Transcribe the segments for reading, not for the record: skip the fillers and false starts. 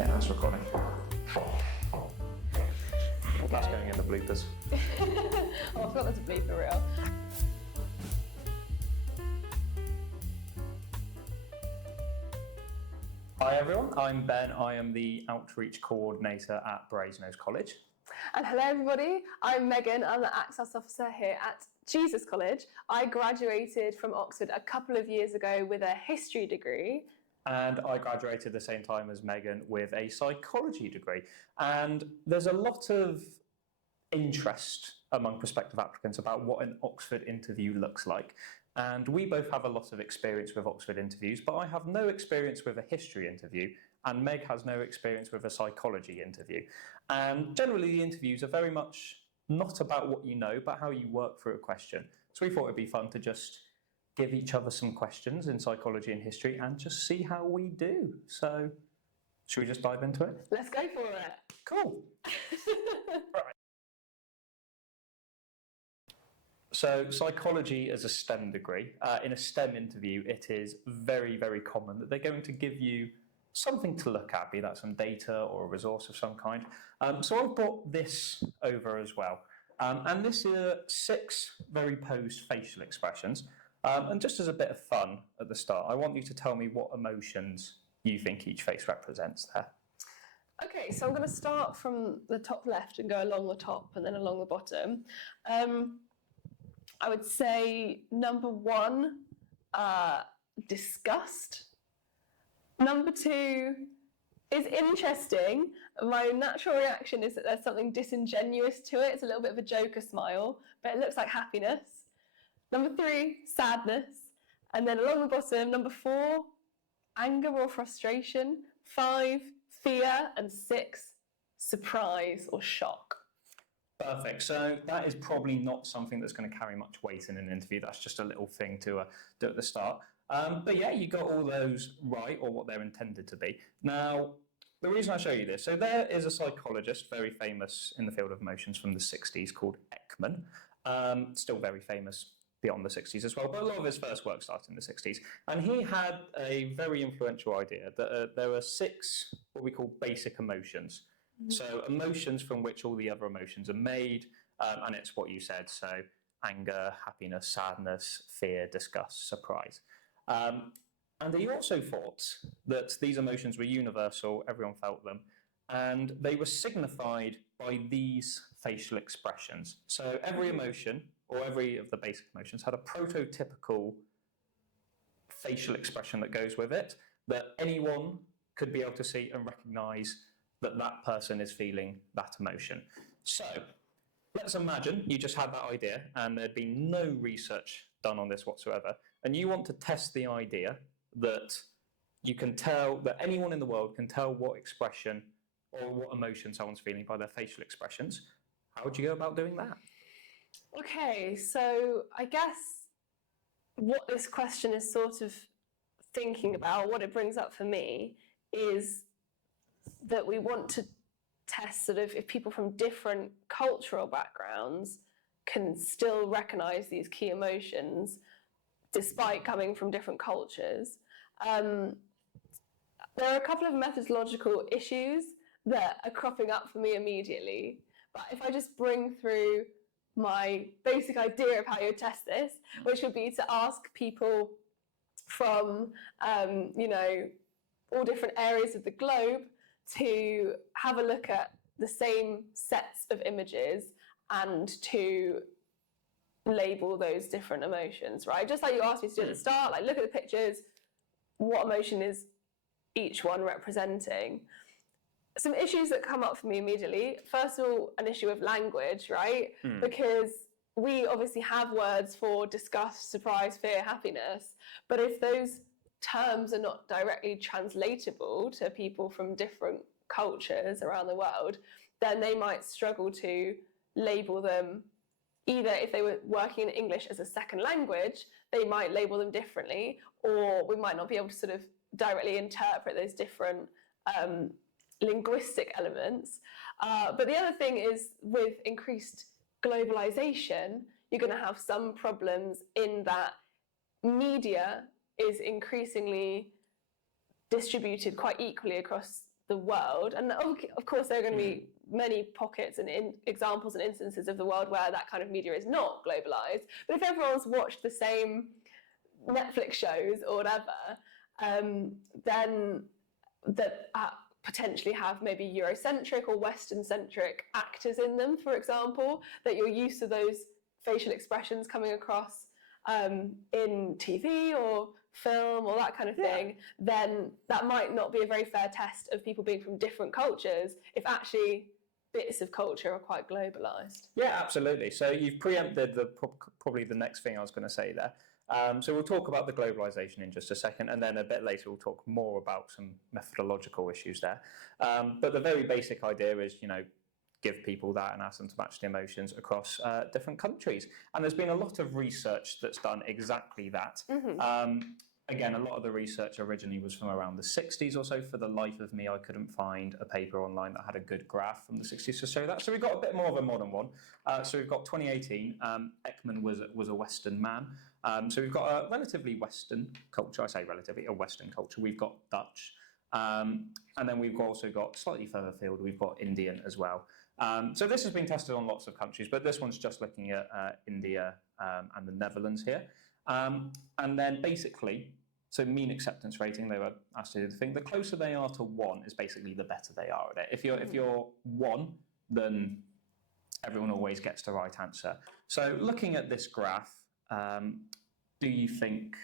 Yeah, that's recording. That's going in the bloopers. Oh, I forgot there's a blooper reel. Hi everyone, I'm Ben. I am the Outreach Coordinator at Brasenose College. And hello everybody, I'm Megan. I'm the Access Officer here at Jesus College. I graduated from Oxford a couple of years ago with a history degree. And I graduated the same time as Megan with a psychology degree. And there's a lot of interest among prospective applicants about what an Oxford interview looks like. And we both have a lot of experience with Oxford interviews, but I have no experience with a history interview, and Meg has no experience with a psychology interview. And generally the interviews are very much not about what you know, but how you work through a question. So we thought it'd be fun to just give each other some questions in psychology and history and just see how we do. So should we just dive into it? Let's go for it. Cool. Right. So psychology as a STEM degree, in a STEM interview, it is very, very common that they're going to give you something to look at, be that some data or a resource of some kind. So I've brought this over as well. And this is 6 very posed facial expressions. And just as a bit of fun at the start, I want you to tell me what emotions you think each face represents there. Okay, so I'm going to start from the top left and go along the top and then along the bottom. I would say number 1, disgust. Number 2 is interesting. My natural reaction is that there's something disingenuous to it. It's a little bit of a Joker smile, but it looks like happiness. Number 3, sadness. And then along the bottom, number 4, anger or frustration. 5, fear. And 6, surprise or shock. Perfect. So that is probably not something that's going to carry much weight in an interview. That's just a little thing to do at the start. But yeah, you got all those right, or what they're intended to be. Now, the reason I show you this, so there is a psychologist, very famous in the field of emotions from the 60s, called Ekman. Still very famous beyond the 60s as well, but a lot of his first work started in the 60s. And he had a very influential idea that there are 6 what we call basic emotions. So emotions from which all the other emotions are made, and it's what you said, so anger, happiness, sadness, fear, disgust, surprise. And he also thought that these emotions were universal, everyone felt them, and they were signified by these facial expressions. So every emotion, or every of the basic emotions, had a prototypical facial expression that goes with it, that anyone could be able to see and recognise that that person is feeling that emotion. So let's imagine you just had that idea and there'd been no research done on this whatsoever, and you want to test the idea that you can tell, that anyone in the world can tell what expression or what emotion someone's feeling by their facial expressions. How would you go about doing that? Okay, so I guess what this question is sort of thinking about, what it brings up for me, is that we want to test sort of if people from different cultural backgrounds can still recognise these key emotions despite coming from different cultures. There are a couple of methodological issues that are cropping up for me immediately, but if I just bring through my basic idea of how you test this, which would be to ask people from, all different areas of the globe to have a look at the same sets of images and to label those different emotions, right? Just like you asked me to do at the start, like look at the pictures, what emotion is each one representing? Some issues that come up for me immediately. First of all, an issue of language, right? Because we obviously have words for disgust, surprise, fear, happiness, but if those terms are not directly translatable to people from different cultures around the world, then they might struggle to label them. Either if they were working in English as a second language, they might label them differently, or we might not be able to sort of directly interpret those different linguistic elements. But the other thing is, with increased globalization, you're going to have some problems in that media is increasingly distributed quite equally across the world, and of course there are going to be many pockets and examples and instances of the world where that kind of media is not globalized, but if everyone's watched the same Netflix shows or whatever, then that potentially have maybe Eurocentric or Western-centric actors in them, for example, that you're used to those facial expressions coming across in TV or film or that kind of thing, then that might not be a very fair test of people being from different cultures if actually bits of culture are quite globalized. Yeah, absolutely. So you've preempted probably the next thing I was going to say there. So we'll talk about the globalization in just a second, and then a bit later we'll talk more about some methodological issues there. But the very basic idea is, give people that and ask them to match the emotions across different countries. And there's been a lot of research that's done exactly that. Again, a lot of the research originally was from around the 60s or so. For the life of me, I couldn't find a paper online that had a good graph from the 60s to show that. So we've got a bit more of a modern one. So we've got 2018. Ekman was a Western man. So we've got a relatively Western culture. I say relatively, a Western culture. We've got Dutch. And then we've also got, slightly further afield, we've got Indian as well. So this has been tested on lots of countries, but this one's just looking at India and the Netherlands here. And then basically, so mean acceptance rating, they were asked to do the thing. The closer they are to 1 is basically the better they are at it. If you're 1, then everyone always gets the right answer. So looking at this graph, do you think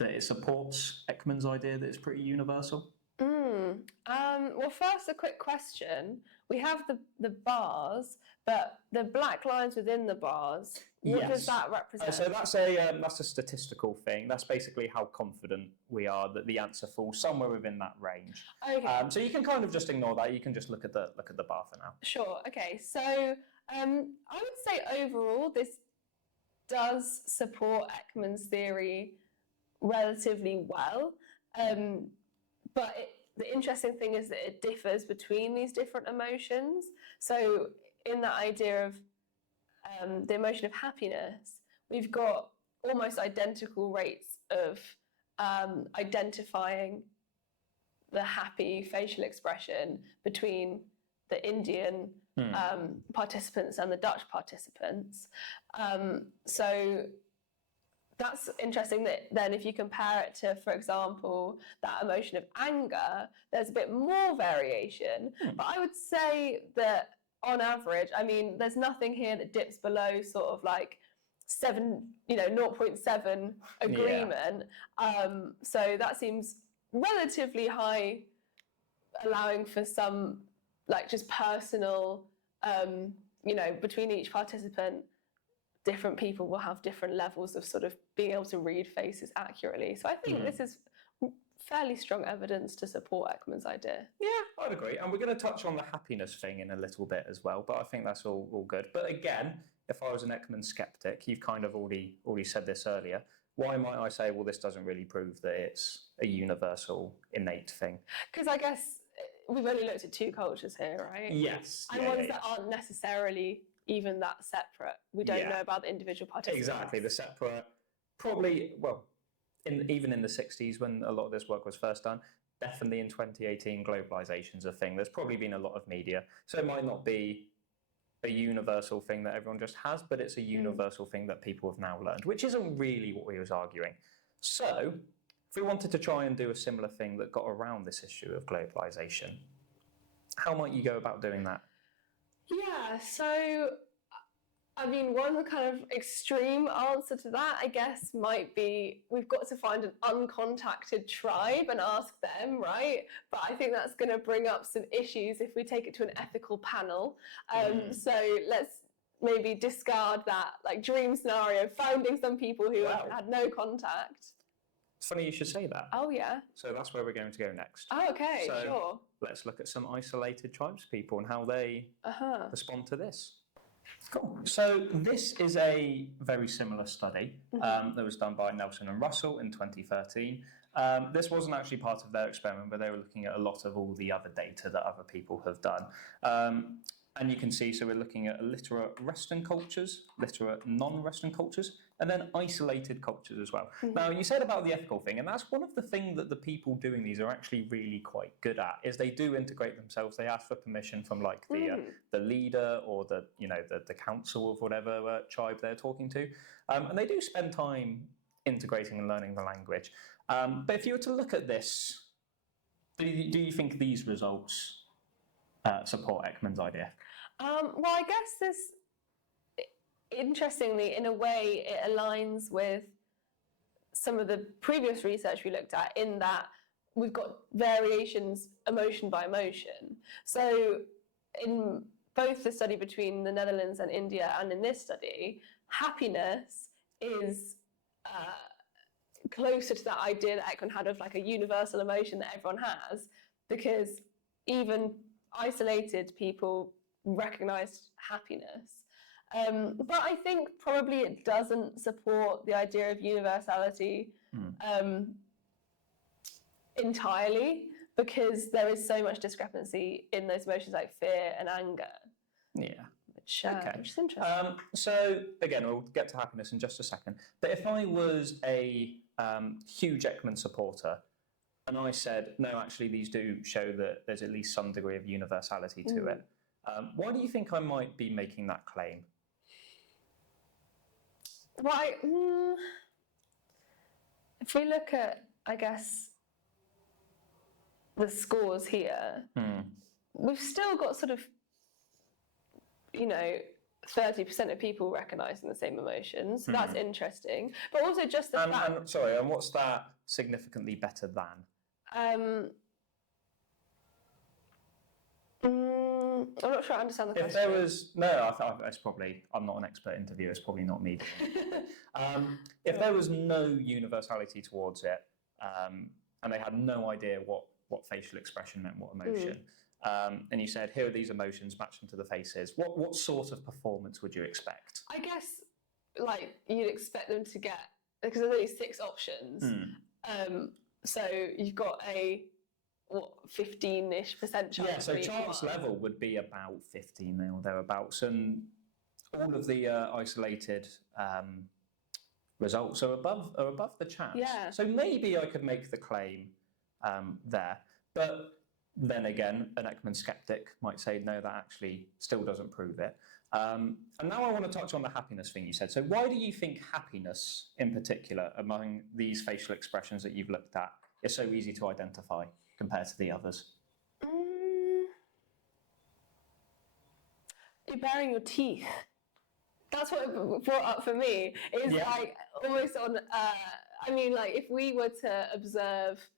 that it supports Ekman's idea that it's pretty universal? Well, first, a quick question. We have the bars, but the black lines within the bars, what does that represent? So that's a statistical thing. That's basically how confident we are that the answer falls somewhere within that range. Okay. So you can kind of just ignore that. You can just look at the bar for now. Sure. Okay. So I would say overall this does support Ekman's theory relatively well, but the interesting thing is that it differs between these different emotions. So in that idea of the emotion of happiness, we've got almost identical rates of identifying the happy facial expression between the Indian participants and the Dutch participants. So that's interesting that then if you compare it to, for example, that emotion of anger, there's a bit more variation. But I would say that on average, I mean, there's nothing here that dips below sort of like 0.7 agreement. So that seems relatively high, allowing for some like just personal, between each participant, different people will have different levels of sort of being able to read faces accurately. So I think this is fairly strong evidence to support Ekman's idea. Yeah, I'd agree. And we're going to touch on the happiness thing in a little bit as well, but I think that's all good. But again, if I was an Ekman skeptic, you've kind of already said this earlier, why might I say, well, this doesn't really prove that it's a universal, innate thing? Because I guess we've only looked at 2 cultures here, right? Yes. And ones that aren't necessarily even that separate. We don't know about the individual participants. Exactly, the separate, probably, well, even in the 60s when a lot of this work was first done, definitely in 2018, globalization's a thing. There's probably been a lot of media. So it might not be a universal thing that everyone just has, but it's a universal thing that people have now learned, which isn't really what we was arguing. So if we wanted to try and do a similar thing that got around this issue of globalization, how might you go about doing that? Yeah, so I mean, one kind of extreme answer to that, I guess, might be we've got to find an uncontacted tribe and ask them, right? But I think that's going to bring up some issues if we take it to an ethical panel. So let's maybe discard that like dream scenario, finding some people who have had no contact. It's funny you should say that. Oh, yeah. So that's where we're going to go next. Oh, okay, sure. Let's look at some isolated tribespeople and how they respond to this. Cool. So this is a very similar study that was done by Nelson and Russell in 2013. This wasn't actually part of their experiment, but they were looking at a lot of all the other data that other people have done. And you can see, so we're looking at literate Western cultures, literate non-Western cultures, and then isolated cultures as well. Now, you said about the ethical thing, and that's one of the things that the people doing these are actually really quite good at, is they do integrate themselves. They ask for permission from like the leader or the council of whatever tribe they're talking to, and they do spend time integrating and learning the language. But if you were to look at this, do you think these results support Ekman's idea? Well, I guess this, interestingly, in a way, it aligns with some of the previous research we looked at, in that we've got variations emotion by emotion. So in both the study between the Netherlands and India and in this study, happiness is closer to that idea that Ekman had of like a universal emotion that everyone has, because even isolated people recognized happiness. But I think probably it doesn't support the idea of universality entirely, because there is so much discrepancy in those emotions like fear and anger. Yeah. Which is interesting. So again, we'll get to happiness in just a second. But if I was a huge Ekman supporter, and I said, no, actually, these do show that there's at least some degree of universality to it, why do you think I might be making that claim? Right. If we look at, I guess, the scores here, we've still got sort of, 30% of people recognising the same emotions. So that's interesting. But also just the fact... Sorry, and what's that significantly better than? I'm not sure I understand the question. If there was... No, I thought it's probably... I'm not an expert interviewer, it's probably not me doing it. If there was no universality towards it, and they had no idea what facial expression meant, what emotion, and you said, here are these emotions, match them to the faces, what sort of performance would you expect? I guess, like, you'd expect them to get, because there's only 6 options, so you've got a, 15-ish% chance. Yeah, so chance level would be about 15 or thereabouts, and all of the isolated results are above the chance. Yeah. So maybe I could make the claim there, but then again, an Ekman skeptic might say, no, that actually still doesn't prove it. And now I want to touch on the happiness thing you said. So why do you think happiness in particular among these facial expressions that you've looked at is so easy to identify compared to the others? You're baring your teeth. That's what it brought up for me. Is like almost on, like if we were to observe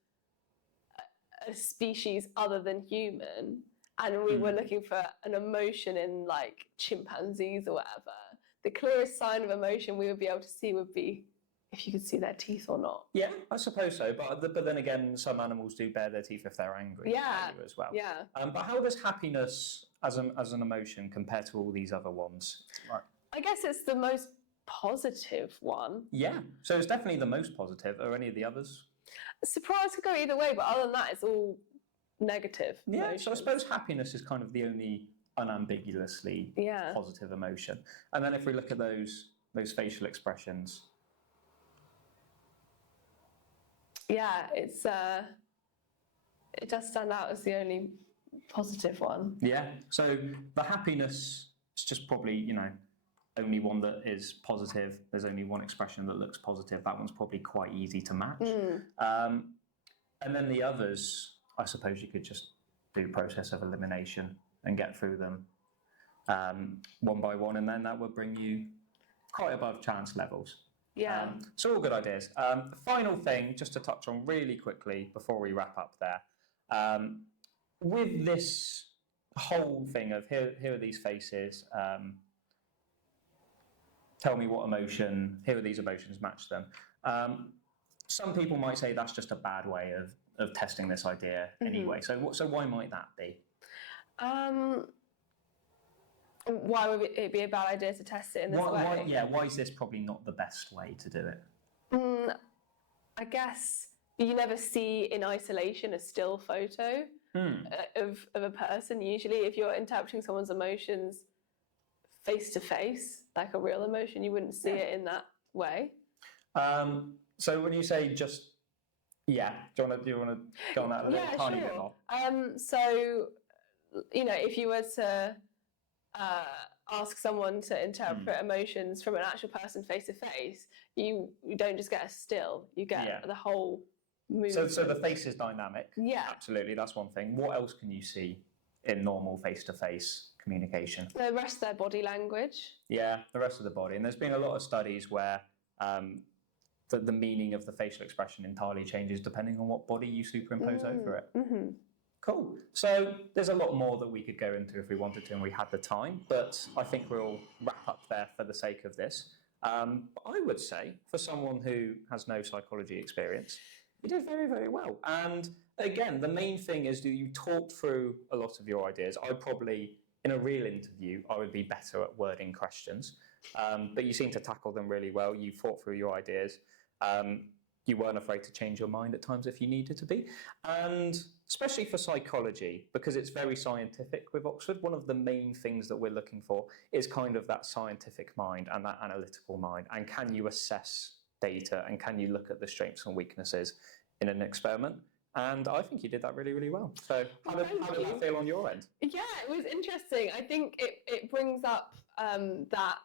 a species other than human, and we were looking for an emotion in like chimpanzees or whatever, the clearest sign of emotion we would be able to see would be if you could see their teeth or not. Yeah, I suppose so. But then again, some animals do bare their teeth if they're angry at you as well. Yeah. But how does happiness as an emotion compare to all these other ones? Right. I guess it's the most positive one. Yeah, so it's definitely the most positive. Are any of the others? Surprise could go either way, but other than that, it's all negative. Yeah, emotions. so I suppose happiness is kind of the only unambiguously positive emotion. And then if we look at those facial expressions. Yeah, it's it does stand out as the only positive one. Yeah, so the happiness is just probably, only one that is positive. There's only one expression that looks positive. That one's probably quite easy to match. And then the others, I suppose you could just do a process of elimination and get through them one by one, and then that would bring you quite above chance levels. Yeah. So all good ideas. Final thing, just to touch on really quickly before we wrap up there. With this whole thing of here are these faces, tell me what emotion, here are these emotions, match them. Some people might say that's just a bad way of testing this idea anyway. So why might that be? Why would it be a bad idea to test it in this way? Why is this probably not the best way to do it? I guess you never see in isolation a still photo of a person. Usually, if you're interpreting someone's emotions face to face, like a real emotion, you wouldn't see it in that way. So when you say just, yeah, do you want to go on that a little tiny bit more? So, if you were to ask someone to interpret emotions from an actual person face to face, you don't just get a still, you get the whole movement. So the face is dynamic. Yeah. Absolutely, that's one thing. What else can you see in normal face-to-face communication? The rest of their body language. Yeah, the rest of the body. And there's been a lot of studies where the meaning of the facial expression entirely changes depending on what body you superimpose over it. Mm-hmm. Cool. So there's a lot more that we could go into if we wanted to and we had the time, but I think we'll wrap up there for the sake of this. I would say, for someone who has no psychology experience, you did very, very well. And again, the main thing is that you talked through a lot of your ideas. I probably, in a real interview, I would be better at wording questions, but you seem to tackle them really well. You thought through your ideas. You weren't afraid to change your mind at times if you needed to be. And especially for psychology, because it's very scientific with Oxford, one of the main things that we're looking for is kind of that scientific mind and that analytical mind. And can you assess data and can you look at the strengths and weaknesses in an experiment? And I think you did that really, really well. So how did that feel on your end? Yeah, it was interesting. I think it brings up that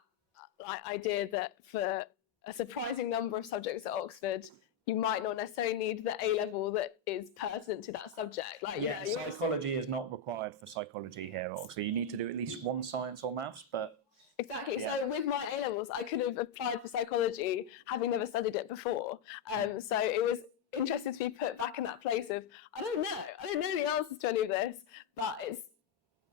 idea that for a surprising number of subjects at Oxford, you might not necessarily need the A-level that is pertinent to that subject. Psychology is not required for psychology here at Oxford. You need to do at least one science or maths, but... Exactly. Yeah. So with my A-levels, I could have applied for psychology, having never studied it before. So it was interesting to be put back in that place of, I don't know the answers to any of this, but it's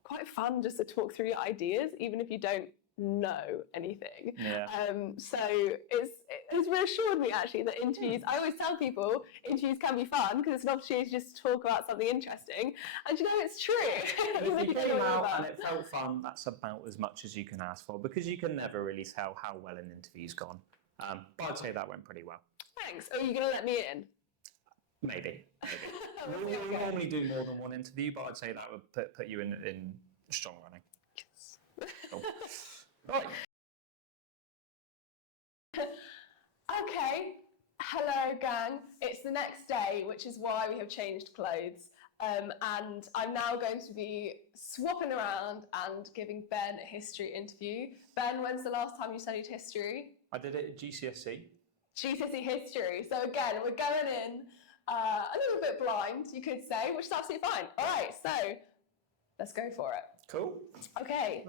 quite fun just to talk through your ideas, even if you don't know anything. Yeah. So it's reassured me actually that interviews, I always tell people interviews can be fun because it's an opportunity to just talk about something interesting, and it's true. If you came out and it felt fun, that's about as much as you can ask for, because you can never really tell how well an interview's gone. But I'd say that went pretty well. Thanks. Are you going to let me in? Maybe. We normally do more than one interview, but I'd say that would put you in strong running. Yes. Cool. Right. Okay, hello gang. It's the next day, which is why we have changed clothes. And I'm now going to be swapping around and giving Ben a history interview. Ben, when's the last time you studied history? I did it at GCSE. GCSE history. So again, we're going in a little bit blind, you could say, which is absolutely fine. All right, so let's go for it. Cool. Okay.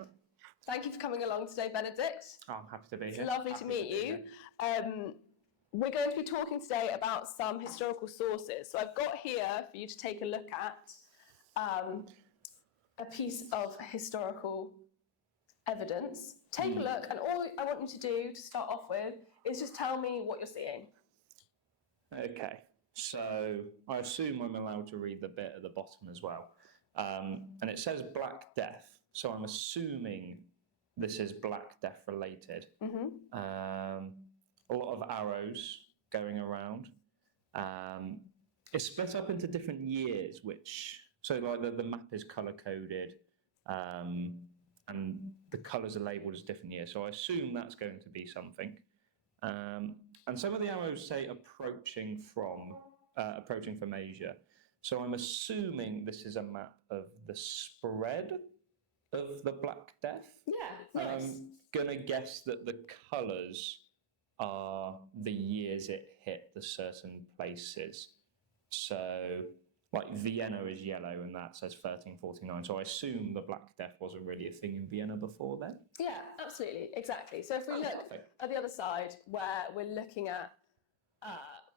Thank you for coming along today, Benedict. Oh, I'm happy to be here. It's lovely to meet you. We're going to be talking today about some historical sources. So I've got here for you to take a look at a piece of historical evidence. Take a look, and all I want you to do to start off with is just tell me what you're seeing. Okay, so I assume I'm allowed to read the bit at the bottom as well. And it says Black Death, so I'm assuming this is Black Death related. Mm-hmm. A lot of arrows going around. It's split up into different years, so like the map is color coded, and the colors are labeled as different years. So I assume that's going to be something. And some of the arrows say approaching from Asia. So I'm assuming this is a map of the spread of the Black Death. Yeah, nice. I'm gonna guess that the colours are the years it hit the certain places. So, like Vienna is yellow, and that says 1349. So I assume the Black Death wasn't really a thing in Vienna before then. Yeah, absolutely, exactly. So if we look at the other side, where we're looking at,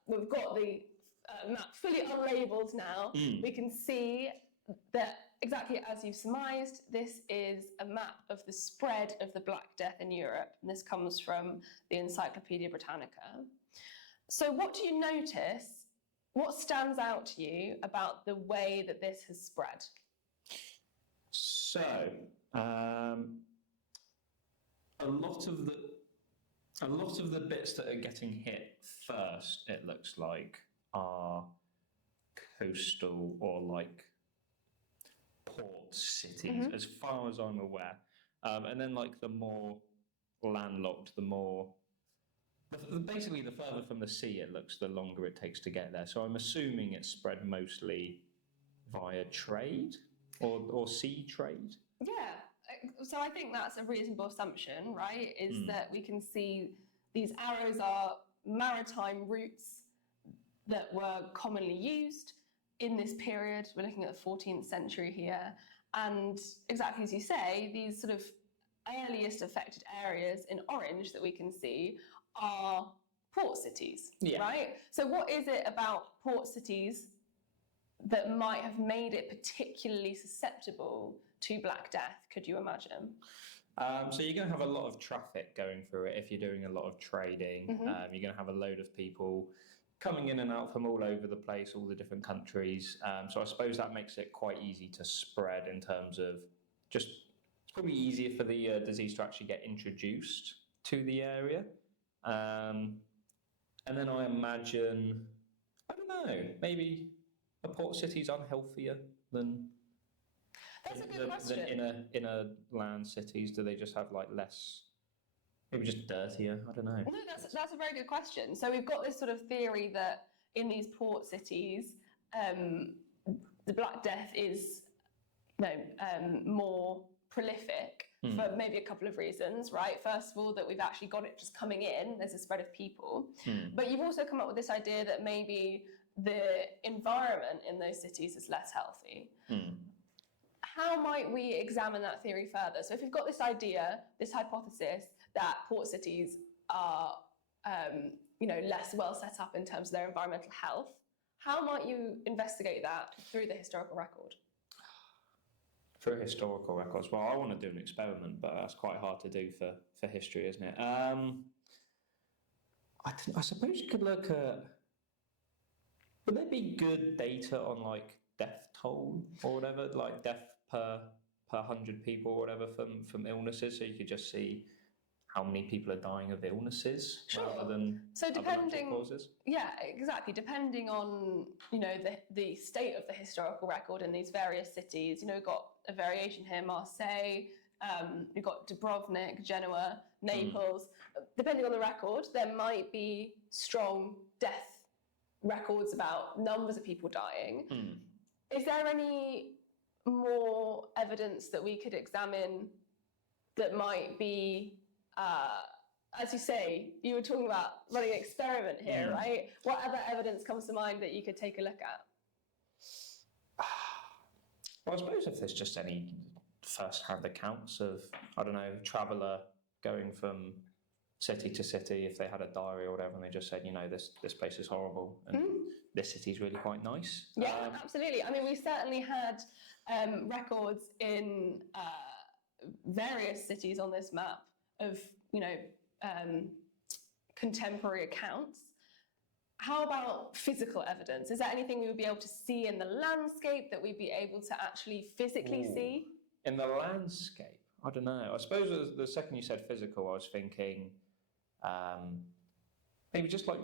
we've got the map fully unlabelled now. We can see that exactly as you've surmised, this is a map of the spread of the Black Death in Europe. And this comes from the Encyclopaedia Britannica. So what do you notice? What stands out to you about the way that this has spread? So, a lot of the bits that are getting hit first, it looks like, are coastal or like port cities, as far as I'm aware. And then like the more landlocked, the more Basically, the further from the sea it looks, the longer it takes to get there. So I'm assuming it's spread mostly via trade or sea trade. Yeah. So I think that's a reasonable assumption, right? Is that we can see these arrows are maritime routes that were commonly used in this period. We're looking at the 14th century here. And exactly as you say, these sort of earliest affected areas in orange that we can see are port cities, right? So what is it about port cities that might have made it particularly susceptible to Black Death, could you imagine? So you're going to have a lot of traffic going through it if you're doing a lot of trading. You're going to have a load of people coming in and out from all over the place, all the different countries. So I suppose that makes it quite easy to spread in terms of just, it's probably easier for the disease to actually get introduced to the area. And then I imagine, I don't know, maybe a port city's unhealthier than That's a good question. than inner land cities. Do they just have like less, maybe just dirtier? I don't know. No, that's a very good question. So we've got this sort of theory that in these port cities, the Black Death is more prolific for maybe a couple of reasons, right? First of all, that we've actually got it just coming in, there's a spread of people. But you've also come up with this idea that maybe the environment in those cities is less healthy. How might we examine that theory further? So if we've got this idea, this hypothesis that port cities are less well set up in terms of their environmental health, how might you investigate that through the historical record? Through historical records, well, I want to do an experiment, but that's quite hard to do for history, isn't it? I suppose you could look at, would there be good data on like death toll or whatever, like death per 100 people or whatever from illnesses, so you could just see how many people are dying of illnesses rather than other natural causes? Yeah, exactly. Depending on the state of the historical record in these various cities, we've got a variation here: Marseille, we've got Dubrovnik, Genoa, Naples. Depending on the record, there might be strong death records about numbers of people dying. Is there any more evidence that we could examine that might be, as you say, you were talking about running an experiment here, right? What other evidence comes to mind that you could take a look at? Well, I suppose if there's just any first-hand accounts of, I don't know, a traveller going from city to city, if they had a diary or whatever, and they just said, this place is horrible, and this city's really quite nice. Yeah, absolutely. I mean, we certainly had records in various cities on this map of, contemporary accounts. How about physical evidence? Is there anything we would be able to see in the landscape that we'd be able to actually physically see? In the landscape? I don't know. I suppose the second you said physical, I was thinking maybe just like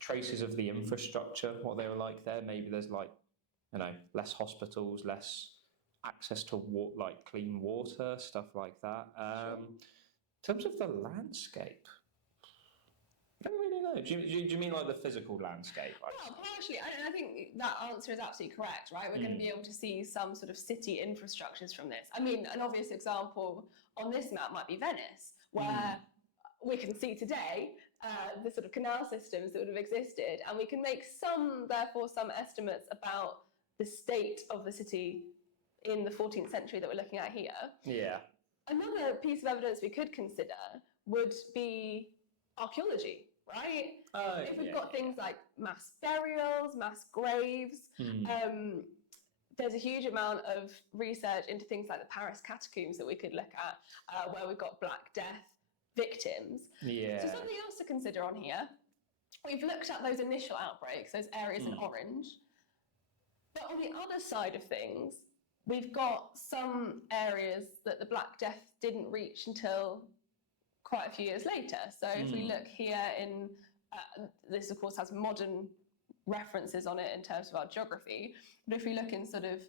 traces of the infrastructure, what they were like there. Maybe there's like, less hospitals, less access to clean water, stuff like that. In terms of the landscape, I don't really know. Do you mean like the physical landscape? Well, partially. I think that answer is absolutely correct, right? We're going to be able to see some sort of city infrastructures from this. I mean, an obvious example on this map might be Venice, where we can see today the sort of canal systems that would have existed, and we can make some estimates about the state of the city in the 14th century that we're looking at here. Yeah. Another piece of evidence we could consider would be archaeology, right? If we've got things like mass burials, mass graves, there's a huge amount of research into things like the Paris catacombs that we could look at, where we've got Black Death victims. Yeah. So something else to consider on here, we've looked at those initial outbreaks, those areas in orange, but on the other side of things, we've got some areas that the Black Death didn't reach until quite a few years later. So if we look here in, this of course has modern references on it in terms of our geography, but if we look in sort of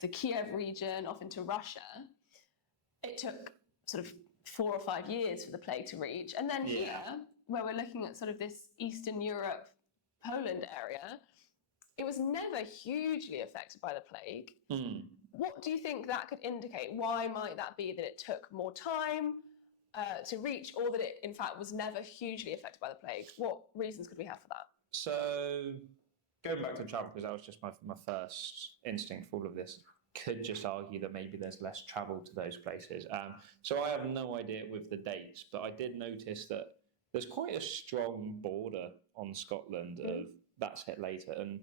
the Kiev region off into Russia, it took sort of 4 or 5 years for the plague to reach. And then here, where we're looking at sort of this Eastern Europe, Poland area, it was never hugely affected by the plague. What do you think that could indicate? Why might that be that it took more time to reach, or that it, in fact, was never hugely affected by the plague? What reasons could we have for that? So, going back to travel, because that was just my first instinct for all of this, could just argue that maybe there's less travel to those places. So I have no idea with the dates, but I did notice that there's quite a strong border on Scotland of that's hit later. And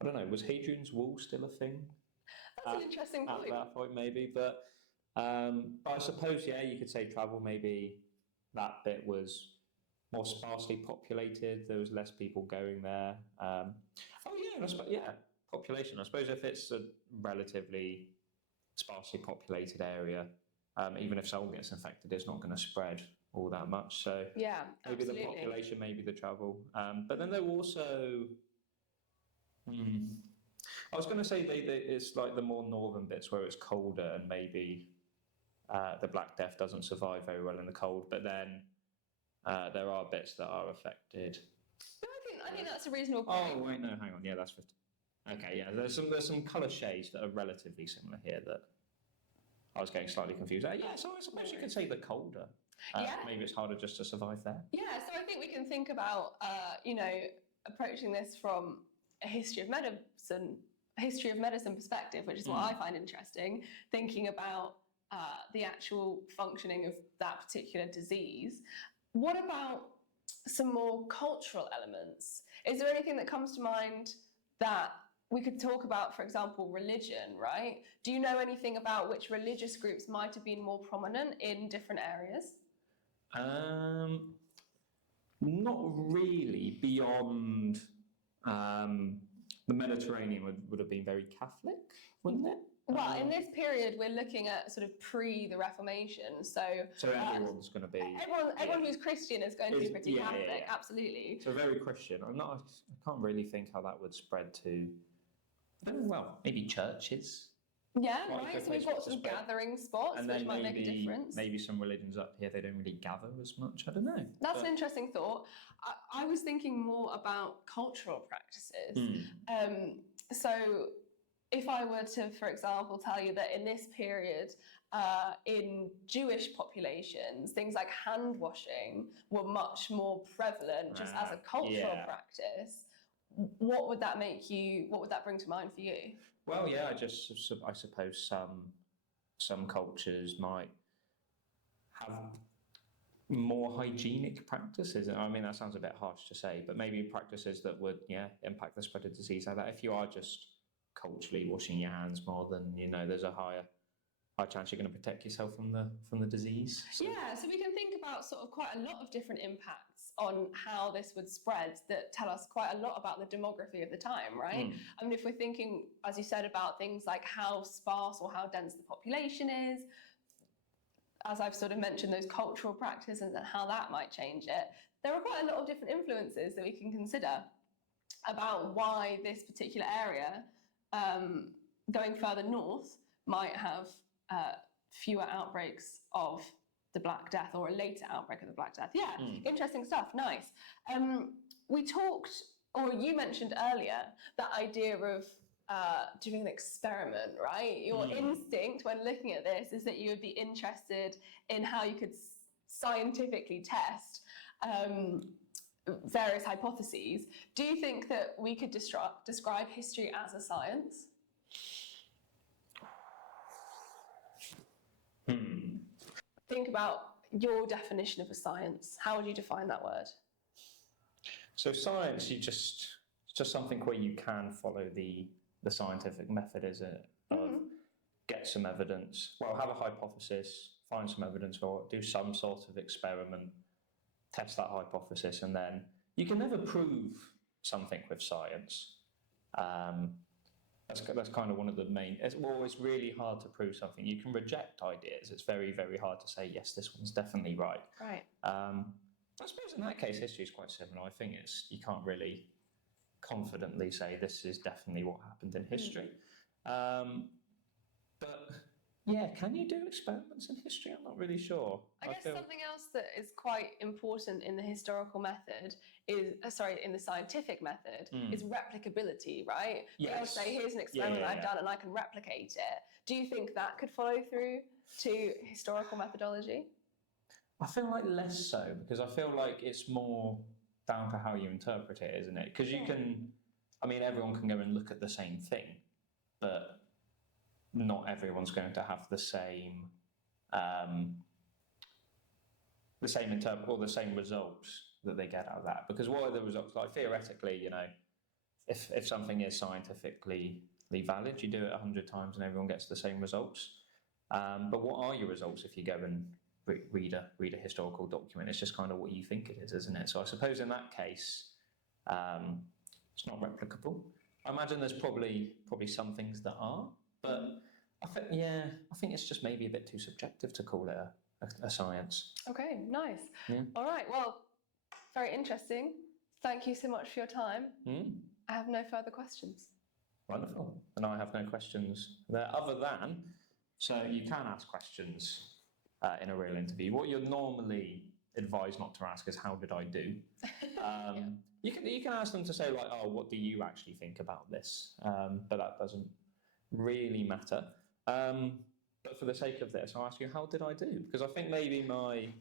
I don't know, was Hadrian's Wall still a thing? That's an interesting point. At that point, maybe. But I suppose, yeah, you could say travel, maybe that bit was more sparsely populated. There was less people going there. Population. I suppose if it's a relatively sparsely populated area, even if someone gets infected, it's not going to spread all that much. So yeah, maybe absolutely. the population, maybe the travel. But then there were also, I was going to say it's like the more northern bits where it's colder and maybe the Black Death doesn't survive very well in the cold. But then there are bits that are affected. No, I think that's a reasonable point. Oh wait, no, hang on. Yeah, that's 50. Okay, yeah. There's some colour shades that are relatively similar here that I was getting slightly confused. Yeah, so I suppose you could say the colder. Maybe it's harder just to survive there. Yeah, so I think we can think about approaching this from a history of medicine perspective, which is what I find interesting. Thinking about the actual functioning of that particular disease. What about some more cultural elements? Is there anything that comes to mind that we could talk about? For example, religion, right? Do you know anything about which religious groups might have been more prominent in different areas? Not really. Beyond the Mediterranean would have been very Catholic, wouldn't it? Well, in this period, we're looking at sort of pre the Reformation, so everyone's going to be everyone who's Christian is going to be pretty Catholic, absolutely. So very Christian. I can't really think how that would spread to. I don't know. Well, maybe churches. Yeah, right. So we've got some gathering spots, which might make a difference. Maybe some religions up here they don't really gather as much. I don't know. That's an interesting thought. I was thinking more about cultural practices. So if I were to, for example, tell you that in this period, in Jewish populations, things like hand washing were much more prevalent just as a cultural practice, what would that bring to mind for you? Well, yeah, I suppose some cultures might have more hygienic practices. I mean, that sounds a bit harsh to say, but maybe practices that would, impact the spread of disease like that. If you are just culturally washing your hands more, than there's a high chance you're going to protect yourself from the disease. So we can think about sort of quite a lot of different impacts on how this would spread that tell us quite a lot about the demography of the time, right? I mean, if we're thinking, as you said, about things like how sparse or how dense the population is, as I've sort of mentioned, those cultural practices and how that might change it, there are quite a lot of different influences that we can consider about why this particular area, going further north, might have fewer outbreaks of the Black Death, or a later outbreak of the Black Death. Yeah, interesting stuff. Nice. We talked, or you mentioned earlier, that idea of doing an experiment, right? Your instinct when looking at this is that you would be interested in how you could scientifically test various hypotheses. Do you think that we could describe history as a science? Think about your definition of a science. How would you define that word? So science, it's just something where you can follow the scientific method, is it? Of get some evidence, have a hypothesis, find some evidence, or do some sort of experiment, test that hypothesis, and then you can never prove something with science. That's kind of one of the main. It's really hard to prove something. You can reject ideas. It's very, very hard to say, yes, this one's definitely right. Right. I suppose in that case, history is quite similar. I think you can't really confidently say this is definitely what happened in history. But Yeah, can you do experiments in history? I'm not really sure. I guess something else that is quite important in the historical method is, in the scientific method, is replicability, right? Being able to say, here's an experiment I've done and I can replicate it. Do you think that could follow through to historical methodology? I feel like less so, because I feel like it's more down to how you interpret it, isn't it? Because you can, I mean, everyone can go and look at the same thing, but not everyone's going to have the same interpret or the same results that they get out of that. Because what are the results? Like theoretically, you know, if something is scientifically valid, you do it 100 times and everyone gets the same results. But what are your results if you go and read a historical document? It's just kind of what you think it is, isn't it? So I suppose in that case, it's not replicable. I imagine there's probably some things that are. But I think it's just maybe a bit too subjective to call it a science. Okay, nice. Yeah. All right, well, very interesting. Thank you so much for your time. I have no further questions. Wonderful. And I have no questions there other than, so you can ask questions in a real interview. What you're normally advised not to ask is, how did I do? You can ask them to say, like, oh, what do you actually think about this? But that doesn't really matter. But for the sake of this, I'll ask you, how did I do? Because I think maybe my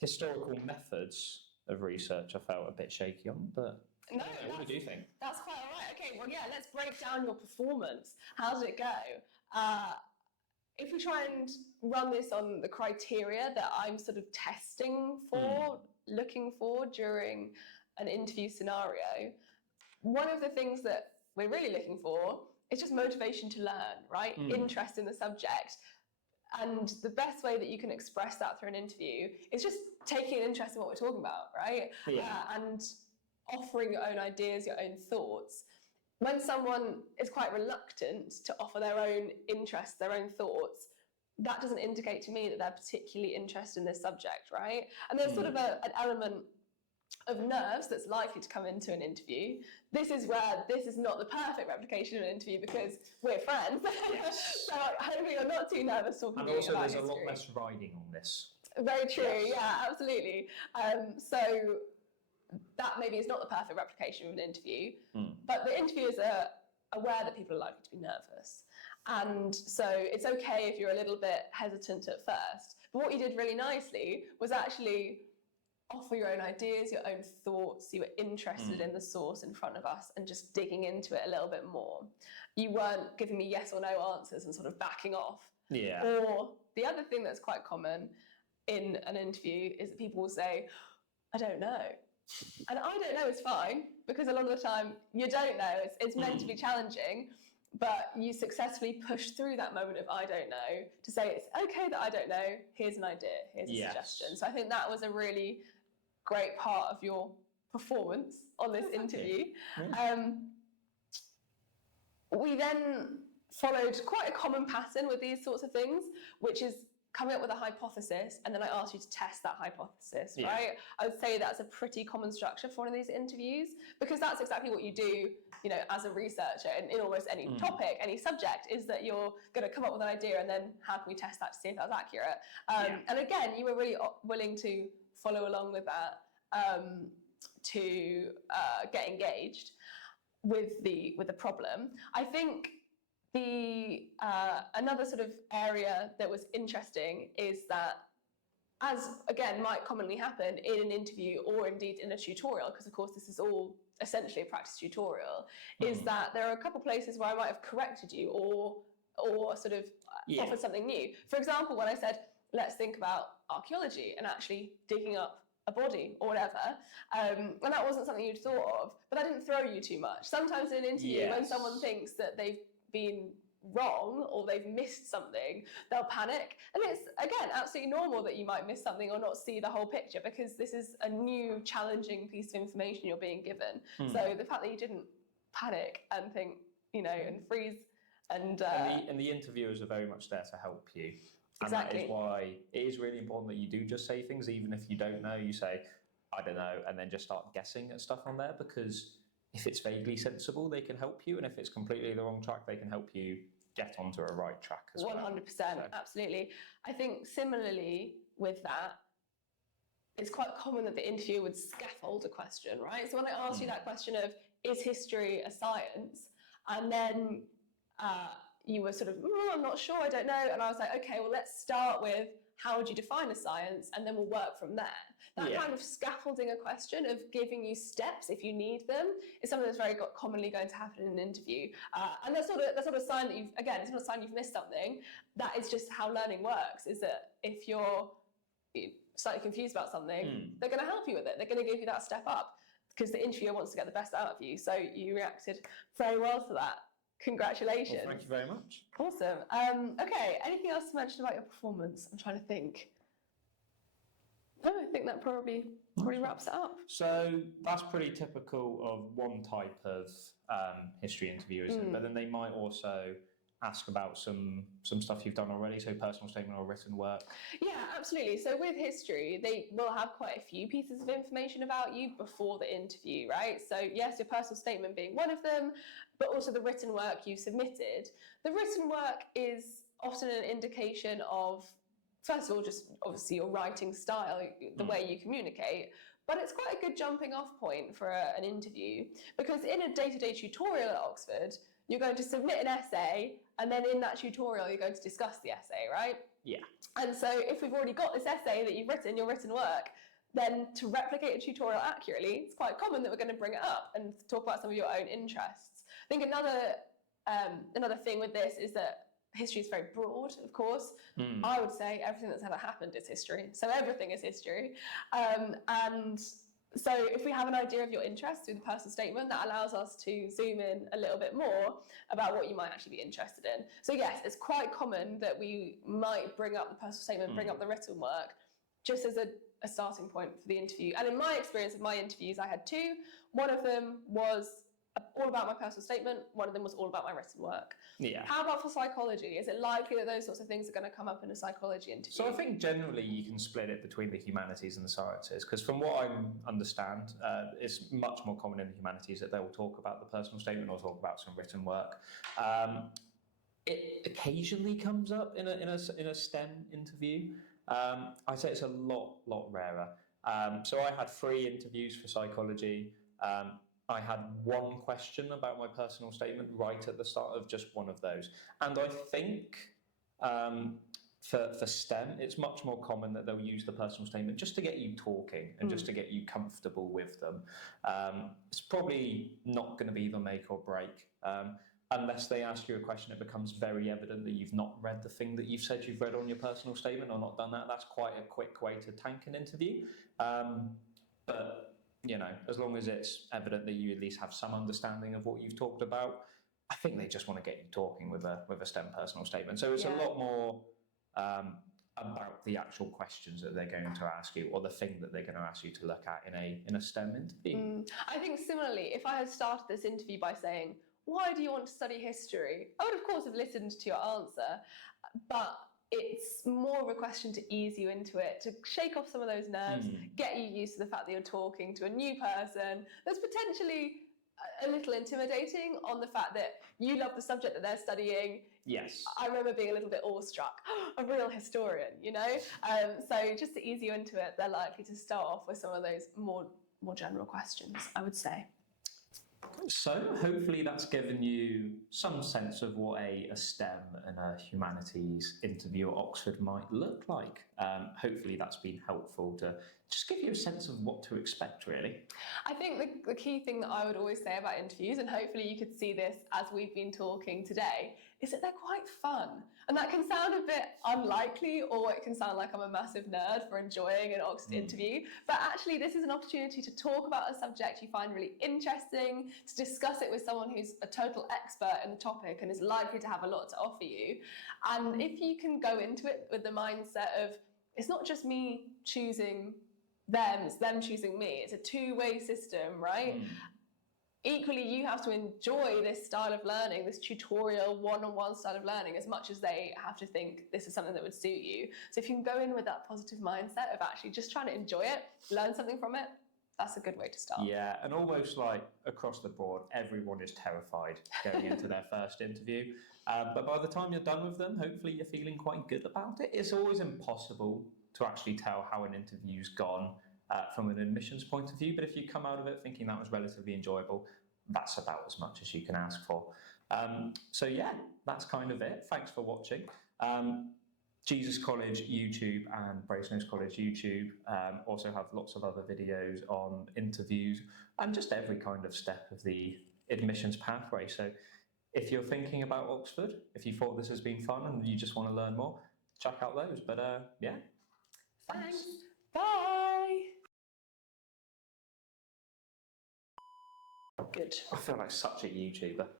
historical methods of research I felt a bit shaky on, but no, what do you think? That's quite all right. Okay, well, yeah, let's break down your performance. How did it go? If we try and run this on the criteria that I'm sort of testing for, looking for during an interview scenario, one of the things that we're really looking for is just motivation to learn, right? Interest in the subject. And the best way that you can express that through an interview is just taking an interest in what we're talking about, right? And offering your own ideas, your own thoughts. When someone is quite reluctant to offer their own interests, their own thoughts, that doesn't indicate to me that they're particularly interested in this subject, right? And there's sort of an element of nerves that's likely to come into an interview. This is where this is not the perfect replication of an interview because we're friends. Yes. So hopefully you're not too nervous talking and to me also about there's history. a lot less riding on this. Very true, Yes. yeah, absolutely. So that maybe is not the perfect replication of an interview, but the interviewers are aware that people are likely to be nervous. And so it's okay if you're a little bit hesitant at first. But what you did really nicely was actually offer your own ideas, your own thoughts. You were interested in the source in front of us and just digging into it a little bit more. You weren't giving me yes or no answers and sort of backing off. Yeah. Or the other thing that's quite common in an interview is that people will say, I don't know. And I don't know is fine, because a lot of the time you don't know. It's meant to be challenging, but you successfully push through that moment of I don't know to say it's okay that I don't know, here's an idea, here's a suggestion. So I think that was a really great part of your performance on this interview. We then followed quite a common pattern with these sorts of things, which is coming up with a hypothesis, and then I asked you to test that hypothesis, right? I would say that's a pretty common structure for one of these interviews, because that's exactly what you do, you know, as a researcher in almost any topic, any subject, is that you're going to come up with an idea and then how can we test that to see if that's accurate? And again, you were really willing to follow along with that, to get engaged with the problem. I think the another sort of area that was interesting is that, as again might commonly happen in an interview or indeed in a tutorial, because of course this is all essentially a practice tutorial, is that there are a couple of places where I might have corrected you or sort of offered something new. For example, when I said, let's think about archaeology and actually digging up a body or whatever, and that wasn't something you'd thought of, but that didn't throw you too much. Sometimes in an interview, when someone thinks that they've been wrong or they've missed something, they'll panic. And it's, again, absolutely normal that you might miss something or not see the whole picture, because this is a new, challenging piece of information you're being given. So the fact that you didn't panic and think, you know, and freeze and the interviewers are very much there to help you. And exactly. That is why it is really important that you do just say things, even if you don't know. You say, I don't know, and then just start guessing at stuff on there, because if it's vaguely sensible, they can help you, and if it's completely the wrong track, they can help you get onto a right track as well. 100%, So. absolutely. I think similarly with that, it's quite common that the interviewer would scaffold a question, right? So when I asked you that question of, is history a science? And then you were sort of, I'm not sure, I don't know. And I was like, okay, well, let's start with, how would you define a science? And then we'll work from there. That kind of scaffolding a question of giving you steps if you need them is something that's very commonly going to happen in an interview. And that's not a sign that it's not a sign you've missed something. That is just how learning works, is that if you're slightly confused about something, they're going to help you with it. They're going to give you that step up because the interviewer wants to get the best out of you. So you reacted very well to that. Congratulations. Well, thank you very much. Awesome. Okay, anything else to mention about your performance? I'm trying to think. No, I think that probably wraps it up. So that's pretty typical of one type of history interview, isn't it? But then they might also ask about some stuff you've done already, so personal statement or written work. Yeah, absolutely. So with history, they will have quite a few pieces of information about you before the interview, right? So yes, your personal statement being one of them, but also the written work you submitted. The written work is often an indication of, first of all, just obviously your writing style, the way you communicate, but it's quite a good jumping off point for an interview, because in a day-to-day tutorial at Oxford, you're going to submit an essay, and then in that tutorial, you're going to discuss the essay, right? Yeah. And so if we've already got this essay that you've written, your written work, then to replicate a tutorial accurately, it's quite common that we're going to bring it up and talk about some of your own interests. I think another thing with this is that history is very broad, of course. I would say everything that's ever happened is history. So everything is history. And so if we have an idea of your interests through the personal statement, that allows us to zoom in a little bit more about what you might actually be interested in. So yes, it's quite common that we might bring up the personal statement, bring up the written work, just as a starting point for the interview. And in my experience of my interviews, I had two. One of them was all about my personal statement. One of them was all about my written work. Yeah. How about for psychology? Is it likely that those sorts of things are going to come up in a psychology interview? So I think generally you can split it between the humanities and the sciences, because from what I understand, it's much more common in the humanities that they will talk about the personal statement or talk about some written work. It occasionally comes up in a STEM interview. I'd say it's a lot rarer. So I had 3 interviews for psychology. I had one question about my personal statement right at the start of just one of those. And I think for STEM, it's much more common that they'll use the personal statement just to get you talking and just to get you comfortable with them. It's probably not going to be the make or break. Unless they ask you a question, it becomes very evident that you've not read the thing that you've said you've read on your personal statement or not done that. That's quite a quick way to tank an interview. But you know, as long as it's evident that you at least have some understanding of what you've talked about, I think they just want to get you talking with a STEM personal statement. So it's a lot more about the actual questions that they're going to ask you, or the thing that they're going to ask you to look at in a STEM interview. I think similarly, if I had started this interview by saying, why do you want to study history? I would of course have listened to your answer, but it's more of a question to ease you into it, to shake off some of those nerves, get you used to the fact that you're talking to a new person that's potentially a little intimidating on the fact that you love the subject that they're studying. Yes. I remember being a little bit awestruck, a real historian, you know? So just to ease you into it, they're likely to start off with some of those more general questions, I would say. So hopefully that's given you some sense of what a STEM and a humanities interview at Oxford might look like. Hopefully that's been helpful to just give you a sense of what to expect, really. I think the key thing that I would always say about interviews, and hopefully you could see this as we've been talking today, is that they're quite fun. And that can sound a bit unlikely, or it can sound like I'm a massive nerd for enjoying an Oxford interview. But actually, this is an opportunity to talk about a subject you find really interesting, to discuss it with someone who's a total expert in the topic and is likely to have a lot to offer you. And if you can go into it with the mindset of, it's not just me choosing them, it's them choosing me. It's a two-way system, right? Equally, you have to enjoy this style of learning, this tutorial, one-on-one style of learning, as much as they have to think this is something that would suit you. So if you can go in with that positive mindset of actually just trying to enjoy it, learn something from it, That's a good way to start. Yeah, and almost like across the board, everyone is terrified going into their first interview. But by the time you're done with them, hopefully you're feeling quite good about it. It's always impossible to actually tell how an interview's gone from an admissions point of view, but if you come out of it thinking that was relatively enjoyable, that's about as much as you can ask for. So yeah, that's kind of it. Thanks for watching. Jesus College YouTube and Brasenose College YouTube also have lots of other videos on interviews and just every kind of step of the admissions pathway. So if you're thinking about Oxford, if you thought this has been fun and you just want to learn more, check out those. But yeah, thanks. Bye. Good. I feel like such a YouTuber.